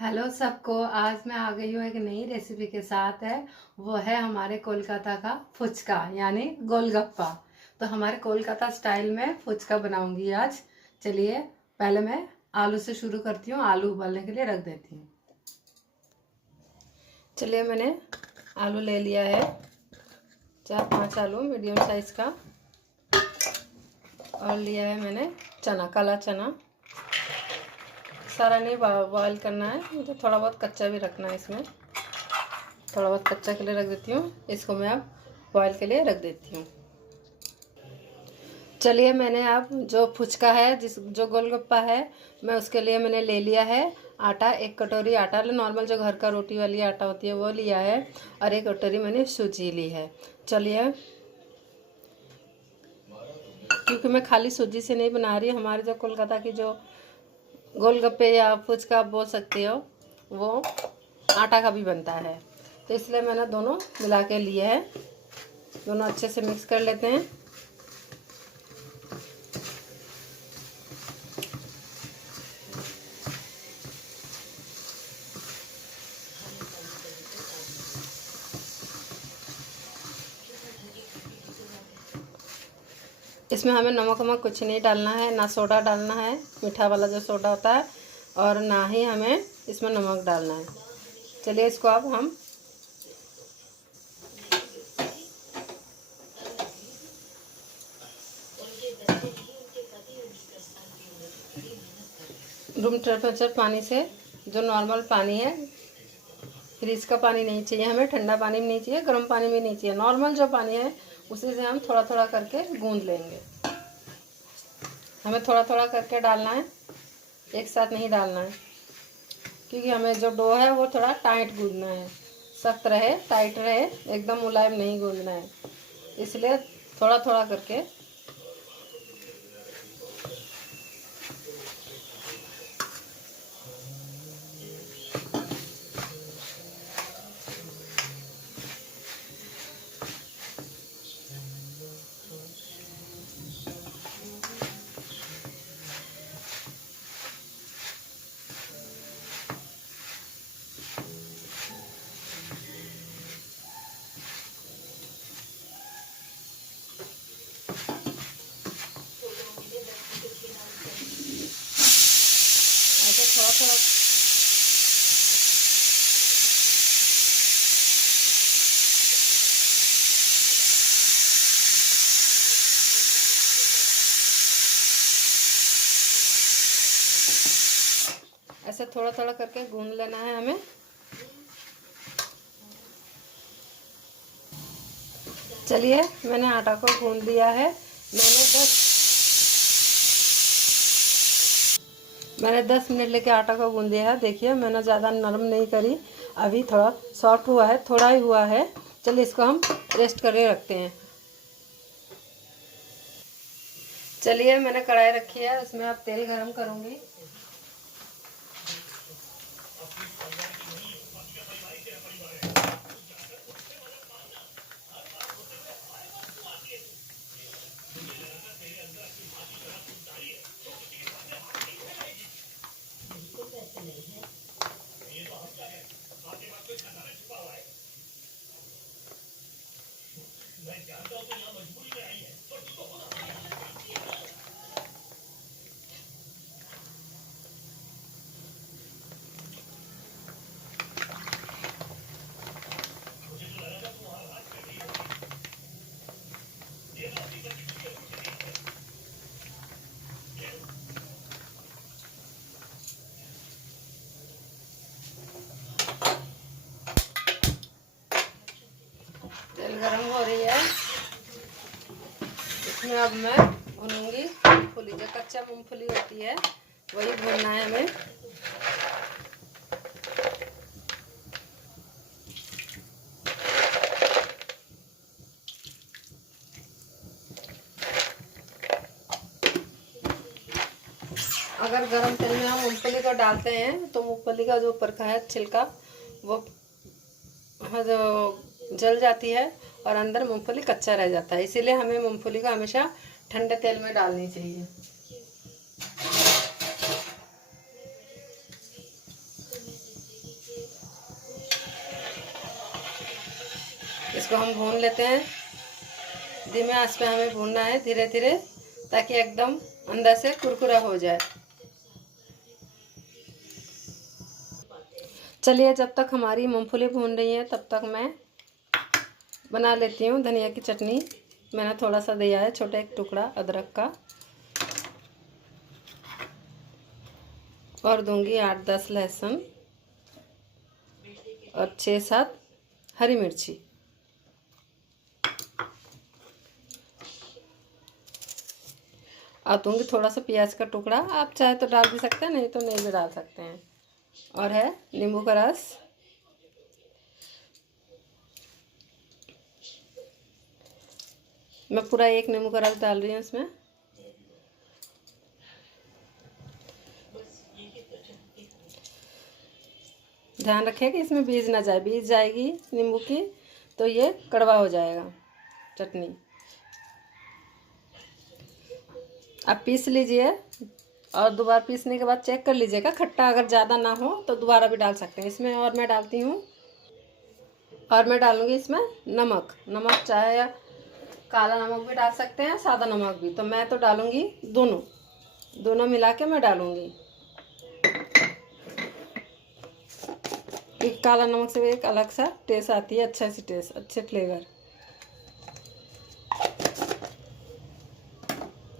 Hello सबको। आज मैं आ गई हूँ एक नई रेसिपी के साथ। है वो है हमारे कोलकाता का फुचका यानी गोलगप्पा। तो हमारे कोलकाता स्टाइल में फुचका बनाऊंगी आज। चलिए पहले मैं आलू से शुरू करती हूँ। आलू उबालने के लिए रख देती हूँ। चलिए मैंने आलू ले लिया है, 4-5 आलू मीडियम साइज का। और लिया है मैंने चना, काला चना। सारा नहीं बॉयल करना है, मुझे थोड़ा बहुत कच्चा भी रखना है। इसमें थोड़ा बहुत कच्चा के लिए रख देती हूँ। इसको मैं अब बॉयल के लिए रख देती हूँ। चलिए मैंने अब जो फुचका है, जो गोलगप्पा है, मैं उसके लिए मैंने ले लिया है आटा। 1 कटोरी आटा, नॉर्मल जो घर का रोटी वाली आटा होती है वो लिया है। और 1 कटोरी मैंने सूजी ली है। चलिए, क्योंकि मैं खाली सूजी से नहीं बना रही, हमारे जो कोलकाता की जो गोलगप्पे या फुचका आप बोल सकते हो, वो आटा का भी बनता है। तो इसलिए मैंने दोनों मिला के लिए है। दोनों अच्छे से मिक्स कर लेते हैं। इसमें हमें नमक वमक कुछ नहीं डालना है, ना सोडा डालना है, मीठा वाला जो सोडा होता है, और ना ही हमें इसमें नमक डालना है। चलिए इसको अब हम रूम टेम्परेचर पानी से, जो नॉर्मल पानी है, फ्रिज का पानी नहीं चाहिए हमें, ठंडा पानी भी नहीं चाहिए, गर्म पानी भी नहीं चाहिए, नॉर्मल जो पानी है उसी से हम थोड़ा थोड़ा करके गूंद लेंगे। हमें थोड़ा थोड़ा करके डालना है, एक साथ नहीं डालना है, क्योंकि हमें जो डो है वो थोड़ा टाइट गूंदना है। सख्त रहे, टाइट रहे, एकदम मुलायम नहीं गूंदना है। इसलिए थोड़ा थोड़ा करके ऐसे थोड़ा थोड़ा ऐसे थोड़ा थोड़ा करके गूंद लेना है हमें। चलिए मैंने आटा को गूंद लिया है। मैंने 10 मिनट लेके आटा को गूंद दिया है। देखिए मैंने ज़्यादा नरम नहीं करी, अभी थोड़ा सॉफ्ट हुआ है, थोड़ा ही हुआ है। चलिए इसको हम रेस्ट करके रखते हैं। चलिए मैंने कढ़ाई रखी है, उसमें अब तेल गरम करूँगी। तेल गरम हो रही है, इसमें अब मैं भूनूंगी मूंगफली। जो कच्चा मूंगफली होती है वही भूनना है हमें। अगर गरम तेल में हम मूंगफली को डालते हैं तो मूंगफली का जो ऊपर का है छिलका, वो जो जल जाती है और अंदर मूंगफली कच्चा रह जाता है। इसीलिए हमें मूंगफली को हमेशा ठंडे तेल में डालनी चाहिए। इसको हम भून लेते हैं। धीमे आंच पे हमें भूनना है धीरे धीरे, ताकि एकदम अंदर से कुरकुरा हो जाए। चलिए, जब तक हमारी मूंगफली भून रही है तब तक मैं बना लेती हूँ धनिया की चटनी। मैंने थोड़ा सा दिया है, छोटा एक टुकड़ा अदरक का, और दूंगी 8-10 लहसुन और 6-7 हरी मिर्ची। और दूंगी थोड़ा सा प्याज का टुकड़ा, आप चाहे तो डाल भी सकते हैं, नहीं तो नहीं भी डाल सकते हैं। और है नींबू का रस। मैं पूरा 1 नींबू का रस डाल रही हूँ इसमें। ध्यान रखें कि इसमें बीज ना जाए, बीज जाएगी नींबू की तो ये कड़वा हो जाएगा चटनी। आप पीस लीजिए और दोबारा पीसने के बाद चेक कर लीजिएगा, खट्टा अगर ज़्यादा ना हो तो दोबारा भी डाल सकते हैं इसमें। और मैं डालती हूँ, और मैं डालूँगी इसमें नमक। नमक चाहे काला नमक भी डाल सकते हैं, सादा नमक भी, तो मैं तो डालूँगी दोनों मिला के मैं डालूँगी। काला नमक से एक अलग सा टेस्ट आती है, अच्छा सी टेस्ट, अच्छे फ्लेवर।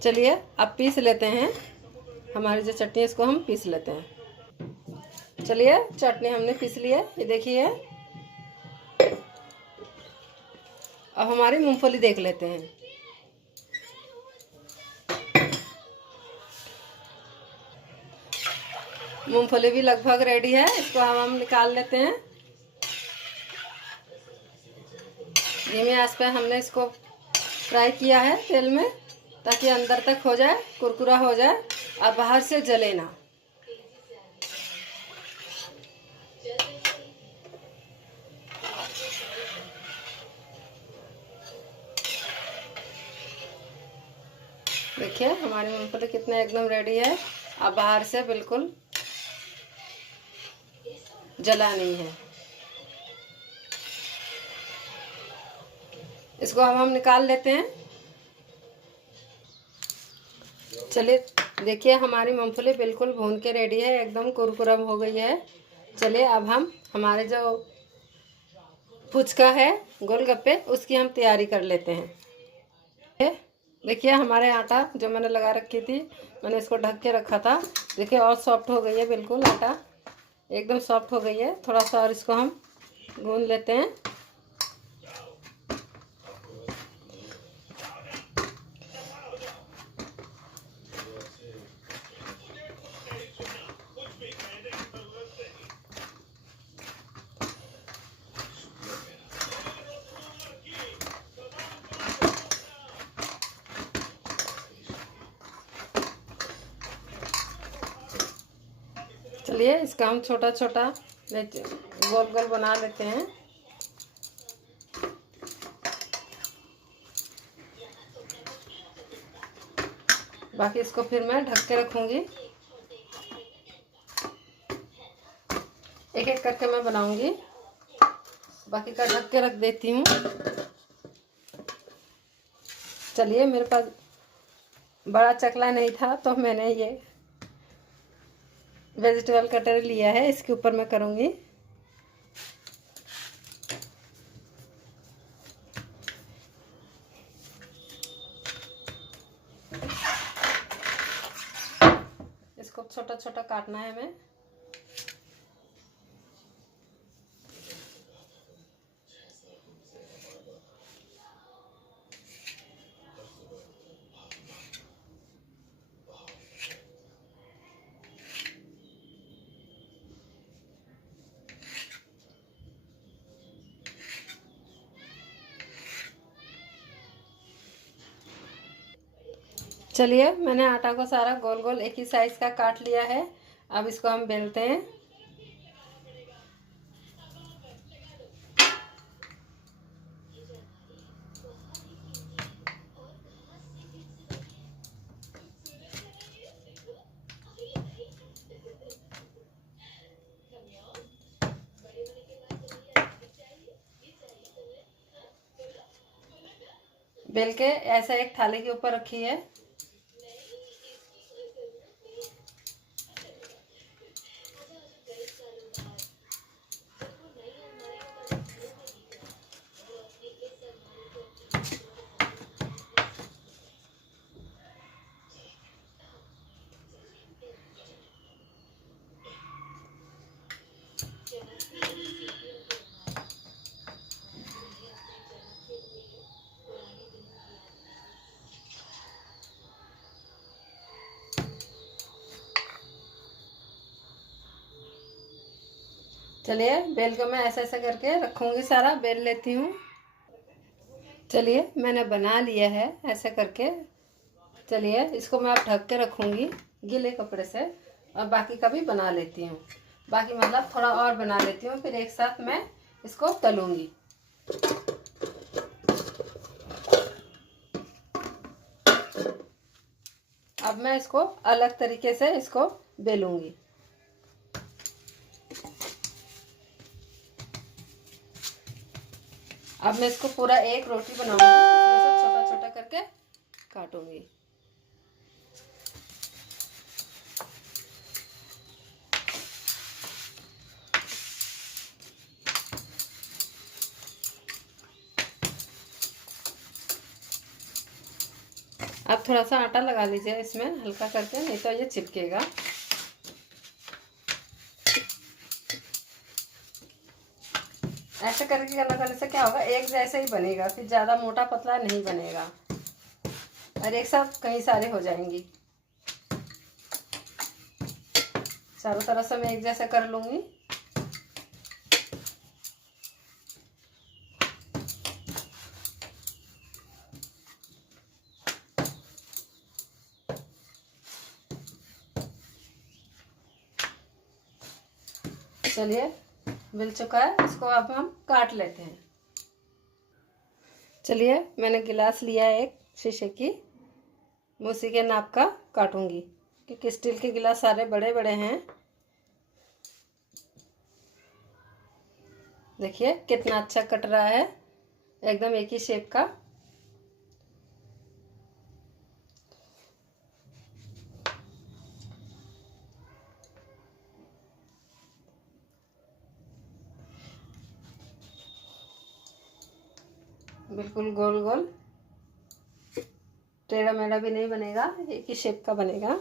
चलिए अब पीस लेते हैं हमारी जो चटनी, इसको हम पीस लेते हैं। चलिए, चटनी हमने पीस ली है, ये देखिए। अब हमारी मूंगफली देख लेते हैं। मूंगफली भी लगभग रेडी है, इसको हम निकाल लेते हैं। धीमी आंच पे हमने इसको फ्राई किया है तेल में, ताकि अंदर तक हो जाए, कुरकुरा हो जाए और बाहर से जले ना। देखिए हमारी मूंगफली कितना एकदम रेडी है, अब बाहर से बिल्कुल जला नहीं है। इसको अब हम निकाल लेते हैं। चलिए देखिए, हमारी मूंगफली बिल्कुल भून के रेडी है, एकदम कुरकुरा हो गई है। चलिए अब हम हमारे जो फुचका है, गोलगप्पे, उसकी हम तैयारी कर लेते हैं। देखिए हमारे आटा जो मैंने लगा रखी थी, मैंने इसको ढक के रखा था। देखिए और सॉफ्ट हो गई है, बिल्कुल आटा एकदम सॉफ्ट हो गई है। थोड़ा सा और इसको हम गूंद लेते हैं। चलिए इसका हम छोटा छोटा गोल गोल बना लेते हैं। बाकी इसको फिर मैं ढक के रखूंगी, एक एक करके मैं बनाऊंगी। बाकी का ढक के रख देती हूँ। चलिए, मेरे पास बड़ा चकला नहीं था तो मैंने ये वेजिटेबल कटर लिया है, इसके ऊपर मैं करूँगी। इसको छोटा छोटा काटना है हमें। चलिए मैंने आटा को सारा गोल गोल एक ही साइज का काट लिया है। अब इसको हम बेलते हैं। बेल के ऐसा एक थाली के ऊपर रखी है। चलिए बेल को मैं ऐसा ऐसा करके रखूँगी, सारा बेल लेती हूँ। चलिए मैंने बना लिया है ऐसे करके। चलिए इसको मैं अब ढक के रखूँगी गीले कपड़े से, और बाकी का भी बना लेती हूँ। बाकी मतलब थोड़ा और बना लेती हूँ, फिर एक साथ मैं इसको तलूँगी। अब मैं इसको अलग तरीके से इसको बेलूँगी। अब मैं इसको पूरा एक रोटी बनाऊंगी, इसमें से छोटा छोटा करके काटूंगी। अब थोड़ा सा आटा लगा लीजिए इसमें हल्का करके, नहीं तो ये चिपकेगा। ऐसे करके करने से क्या होगा, एक जैसे ही बनेगा, फिर ज़्यादा मोटा पतला नहीं बनेगा और एक साथ कई सारे हो जाएंगी। चारों तरफ से मैं एक जैसे कर लूँगी। चलिए मिल चुका है, इसको अब हम काट लेते हैं। चलिए मैंने गिलास लिया है एक शीशे की, मैं उसी के नाप का काटूंगी, क्योंकि स्टील के गिलास सारे बड़े बड़े हैं। देखिए कितना अच्छा कट रहा है, एकदम एक ही शेप का। बिल्कुल गोल गोल, टेढ़ा मेढ़ा भी नहीं बनेगा, एक ही शेप का बनेगा।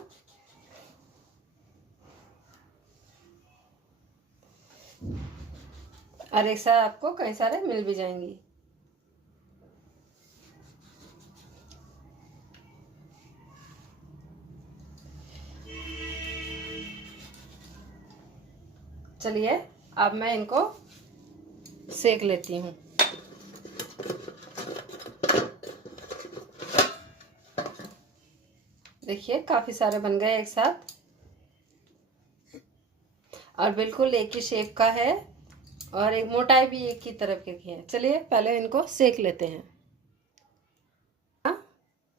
और एक साथ आपको कई सारे मिल भी जाएंगी। चलिए अब मैं इनको सेक लेती हूँ। देखिए काफी सारे बन गए एक साथ, और बिल्कुल एक ही शेप का है, और एक मोटाई भी एक ही तरफ की है। चलिए पहले इनको सेक लेते हैं।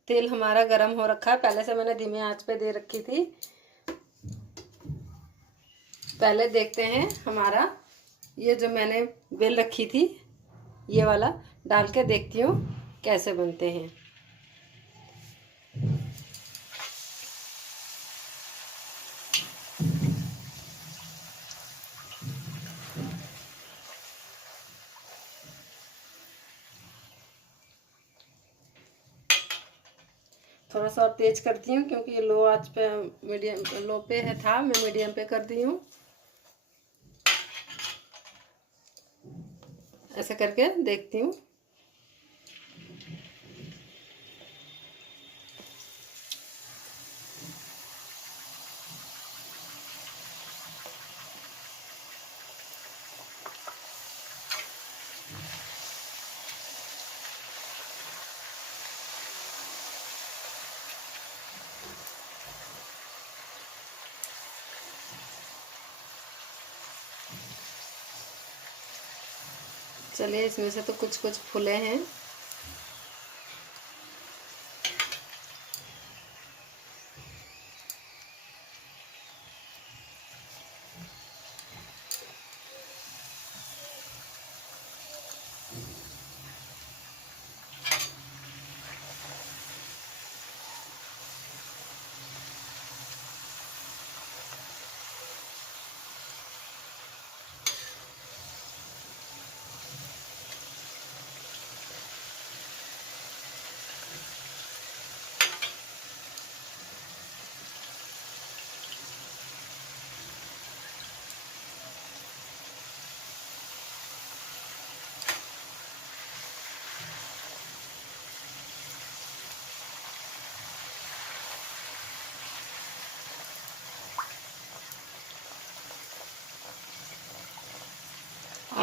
तेल हमारा गरम हो रखा है, पहले से मैंने धीमी आंच पे दे रखी थी। पहले देखते हैं हमारा ये जो मैंने बेल रखी थी, ये वाला डाल के देखती हूँ कैसे बनते हैं। थोड़ा सा और तेज करती हूँ, क्योंकि ये लो आंच पे, मीडियम लो पे है था, मैं मीडियम पे कर दी हूँ। ऐसे करके देखती हूँ। चलिए इसमें से तो कुछ कुछ फूले हैं।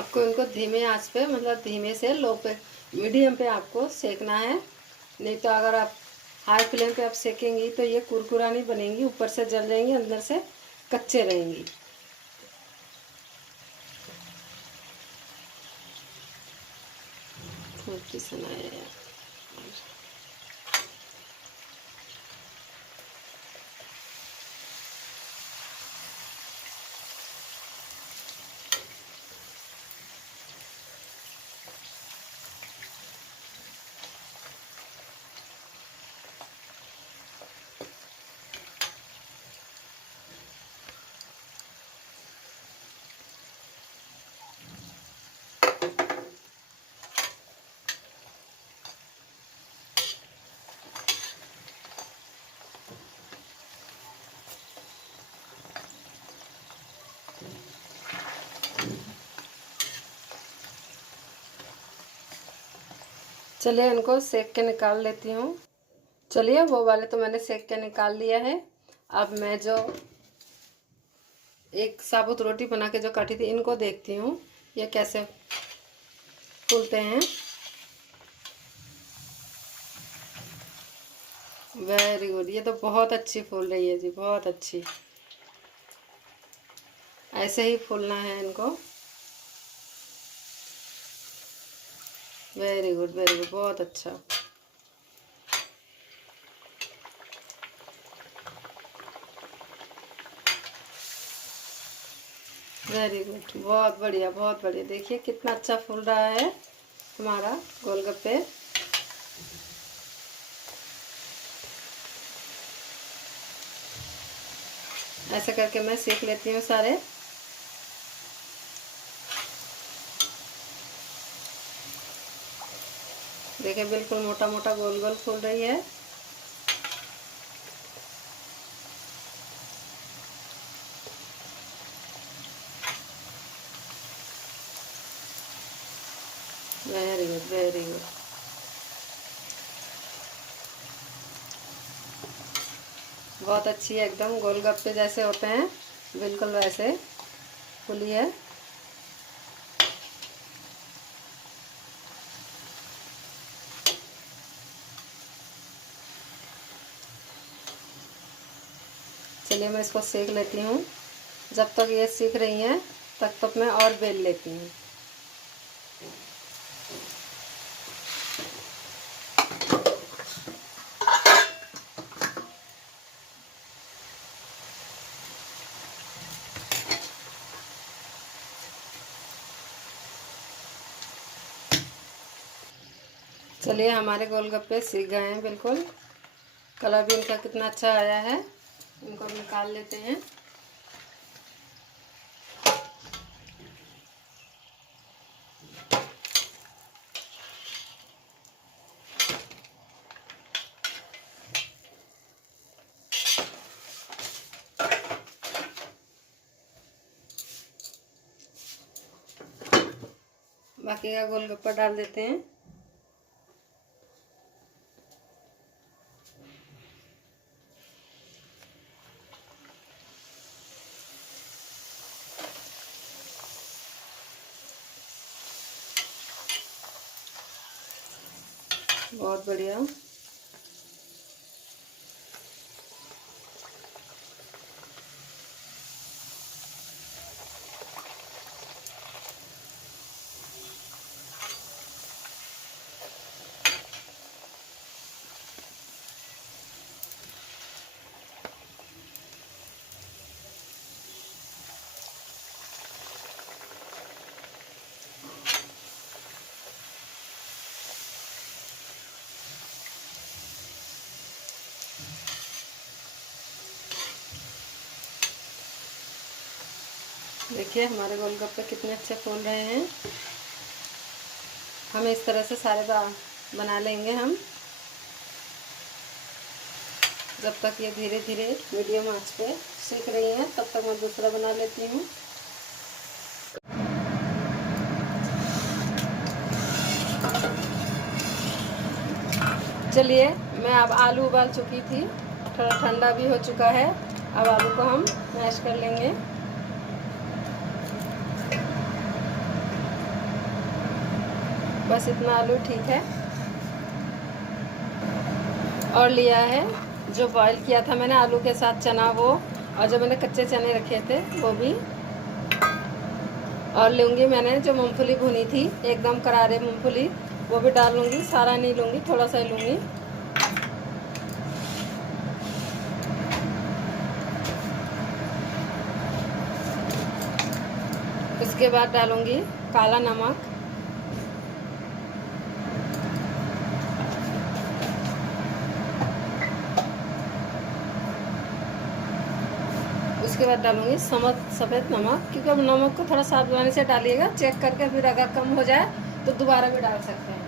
आपको इनको धीमे आंच पे, मतलब धीमे से लो पे, मीडियम पे आपको सेकना है। नहीं तो अगर आप हाई फ्लेम पे आप सेकेंगी तो ये कुरकुरा नहीं बनेंगी, ऊपर से जल जाएंगी, अंदर से कच्चे रहेंगी। चलिए इनको सेक के निकाल लेती हूँ। चलिए वो वाले तो मैंने सेक के निकाल लिया है। अब मैं जो एक साबुत रोटी बना के जो काटी थी, इनको देखती हूँ ये कैसे फूलते हैं। वेरी गुड, ये तो बहुत अच्छी फूल रही है जी, बहुत अच्छी। ऐसे ही फूलना है इनको। वेरी गुड, वेरी गुड, बहुत अच्छा। वेरी गुड, बहुत बढ़िया, बहुत बढ़िया। देखिए कितना अच्छा फूल रहा है हमारा गोलगप्पे। ऐसे करके मैं सेक लेती हूँ सारे। देखिए बिल्कुल मोटा मोटा गोल गोल फूल रही है। Very good, very good. बहुत अच्छी है, एकदम गोलगप्पे जैसे होते हैं बिल्कुल वैसे फूली है। चलिए मैं इसको सेक लेती हूँ। जब तक ये सीख रही हैं तब तक मैं और बेल लेती हूँ। चलिए हमारे गोलगप्पे सीख गए हैं बिल्कुल। कलर भी इनका कितना अच्छा आया है। इनको निकाल लेते हैं। बाकी का गोलगप्पा डाल देते हैं। बहुत बढ़िया। देखिए हमारे गोलगप्पे कितने अच्छे फूल रहे हैं। हम इस तरह से सारे बना लेंगे हम। जब तक ये धीरे धीरे मीडियम आंच पे सीख रही हैं तब तक मैं दूसरा बना लेती हूँ। चलिए मैं अब आलू उबाल चुकी थी, थोड़ा ठंडा भी हो चुका है। अब आलू को हम मैश कर लेंगे। बस इतना आलू ठीक है। और लिया है जो बॉईल किया था मैंने आलू के साथ चना वो, और जो मैंने कच्चे चने रखे थे वो भी। और लूँगी मैंने जो मूंगफली भुनी थी एकदम करारे मूंगफली, वो भी डाल लूँगी। सारा नहीं लूँगी, थोड़ा सा ही लूँगी। उसके बाद डालूँगी काला नमक, उसके बाद डालूँगी सफ़ेद नमक, क्योंकि अब नमक को थोड़ा सावधानी से डालिएगा, चेक करके, फिर अगर कम हो जाए तो दोबारा भी डाल सकते हैं।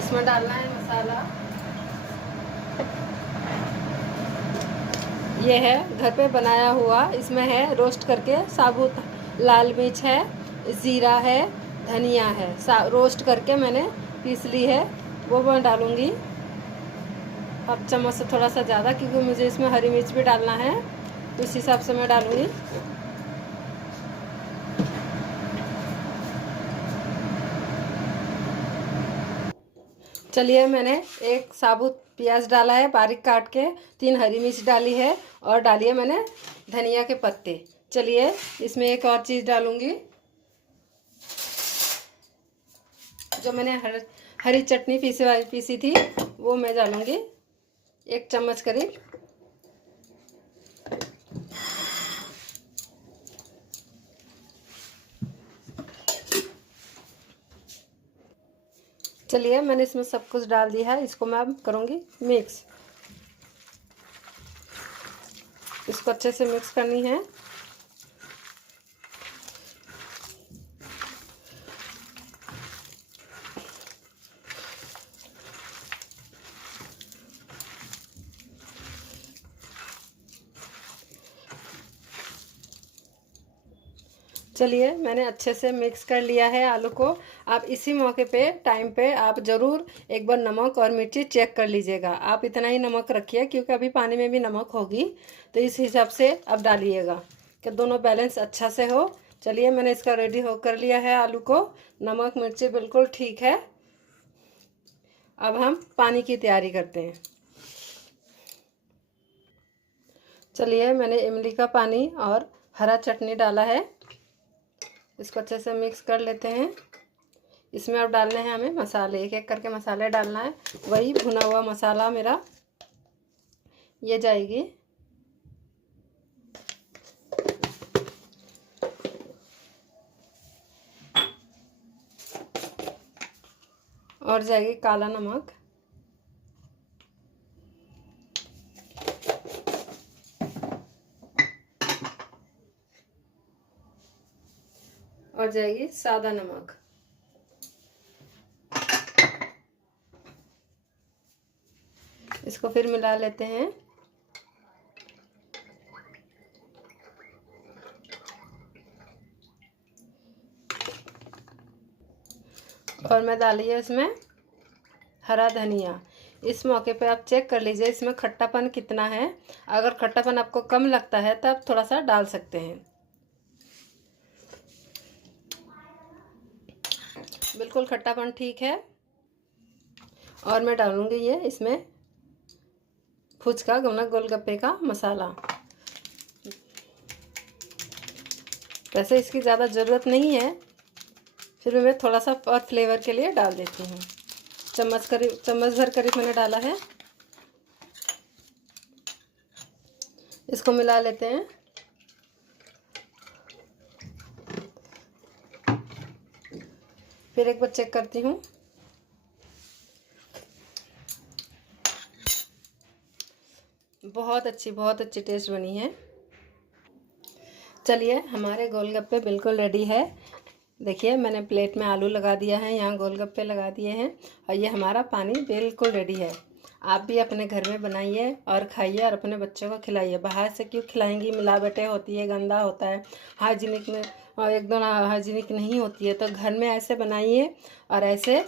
इसमें डालना है मसाला। ये है घर पे बनाया हुआ, इसमें है रोस्ट करके साबुत लाल मिर्च है, ज़ीरा है, धनिया है, रोस्ट करके मैंने पीस ली है, वो मैं डालूँगी। अब चम्मच से थोड़ा सा ज़्यादा, क्योंकि मुझे इसमें हरी मिर्च भी डालना है, तो इस हिसाब से मैं डालूँगी। चलिए, मैंने एक साबुत प्याज डाला है बारीक काट के, 3 हरी मिर्च डाली है, और डालिए मैंने धनिया के पत्ते। चलिए, इसमें एक और चीज़ डालूँगी, जो मैंने हरी चटनी पीसी थी वो मैं डालूँगी, 1 चम्मच करीब। चलिए, मैंने इसमें सब कुछ डाल दिया है, इसको मैं अब करूँगी मिक्स। इसको अच्छे से मिक्स करनी है। चलिए, मैंने अच्छे से मिक्स कर लिया है आलू को। आप इसी मौके पे टाइम पे आप ज़रूर एक बार नमक और मिर्ची चेक कर लीजिएगा। आप इतना ही नमक रखिए, क्योंकि अभी पानी में भी नमक होगी, तो इस हिसाब से अब डालिएगा कि दोनों बैलेंस अच्छा से हो। चलिए, मैंने इसका रेडी हो कर लिया है आलू को, नमक मिर्ची बिल्कुल ठीक है। अब हम पानी की तैयारी करते हैं। चलिए, मैंने इमली का पानी और हरा चटनी डाला है, इसको अच्छे से मिक्स कर लेते हैं। इसमें अब डालने हैं हमें मसाले, एक एक करके मसाले डालना है। वही भुना हुआ मसाला मेरा ये जाएगी, और जाएगी काला नमक, और जाएगी सादा नमक। इसको फिर मिला लेते हैं। और मैं डाली है इसमें हरा धनिया। इस मौके पे आप चेक कर लीजिए इसमें खट्टापन कितना है। अगर खट्टापन आपको कम लगता है तब थोड़ा सा डाल सकते हैं। बिल्कुल खट्टापन ठीक है। और मैं डालूंगी ये इसमें फुचका गोलगप्पे का मसाला। वैसे इसकी ज़्यादा ज़रूरत नहीं है, फिर भी मैं थोड़ा सा और फ्लेवर के लिए डाल देती हूँ। चम्मच भर करीब मैंने डाला है। इसको मिला लेते हैं। फिर एक बार चेक करती हूँ। बहुत अच्छी टेस्ट बनी है। चलिए, हमारे गोलगप्पे बिल्कुल रेडी है। देखिए, मैंने प्लेट में आलू लगा दिया है, यहाँ गोलगप्पे लगा दिए हैं, और ये हमारा पानी बिल्कुल रेडी है। आप भी अपने घर में बनाइए और खाइए और अपने बच्चों को खिलाइए। बाहर से क्यों खिलाएंगी, मिलावटें होती है, गंदा होता है, हाइजीनिक में एकदम हाइजीनिक नहीं होती है। तो घर में ऐसे बनाइए और ऐसे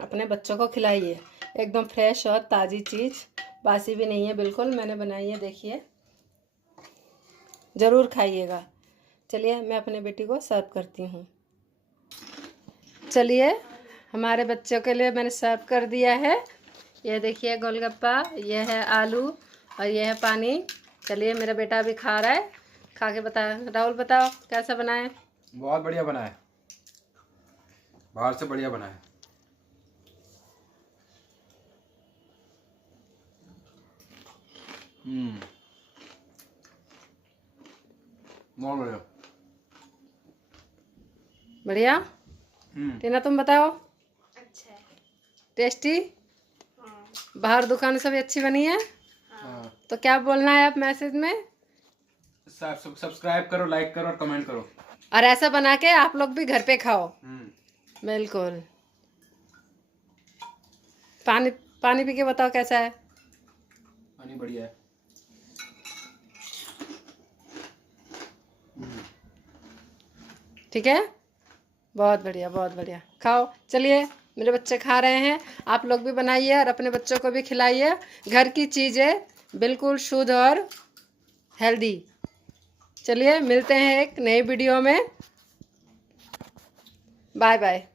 अपने बच्चों को खिलाइए। एकदम फ्रेश और ताज़ी चीज़, बासी भी नहीं है बिल्कुल, मैंने बनाई है, देखिए, ज़रूर खाइएगा। चलिए मैं अपने बेटी को सर्व करती हूँ। चलिए हमारे बच्चों के लिए मैंने सर्व कर दिया है। ये देखिए गोलगप्पा, ये है आलू और ये है पानी। चलिए मेरा बेटा अभी खा रहा है, खा के बता। राहुल बताओ कैसा बना है? बहुत बढ़िया बना है, बाहर से बढ़िया बना है। बहुत बढ़िया। बढ़िया। टीना तुम बताओ। अच्छा है। टेस्टी। हाँ। बाहर दुकान सब अच्छी बनी है। हाँ। तो क्या बोलना है आप मैसेज में? सब्सक्राइब करो, लाइक करो और कमेंट करो। और ऐसा बना के आप लोग भी घर पे खाओ। बिल्कुल। पानी पानी पी के बताओ कैसा है? पानी बढ़िया है। ठीक है, बहुत बढ़िया, बहुत बढ़िया। खाओ। चलिए मेरे बच्चे खा रहे हैं, आप लोग भी बनाइए और अपने बच्चों को भी खिलाइए। घर की चीज़ें बिल्कुल शुद्ध और हेल्दी। चलिए मिलते हैं एक नई वीडियो में। Bye bye.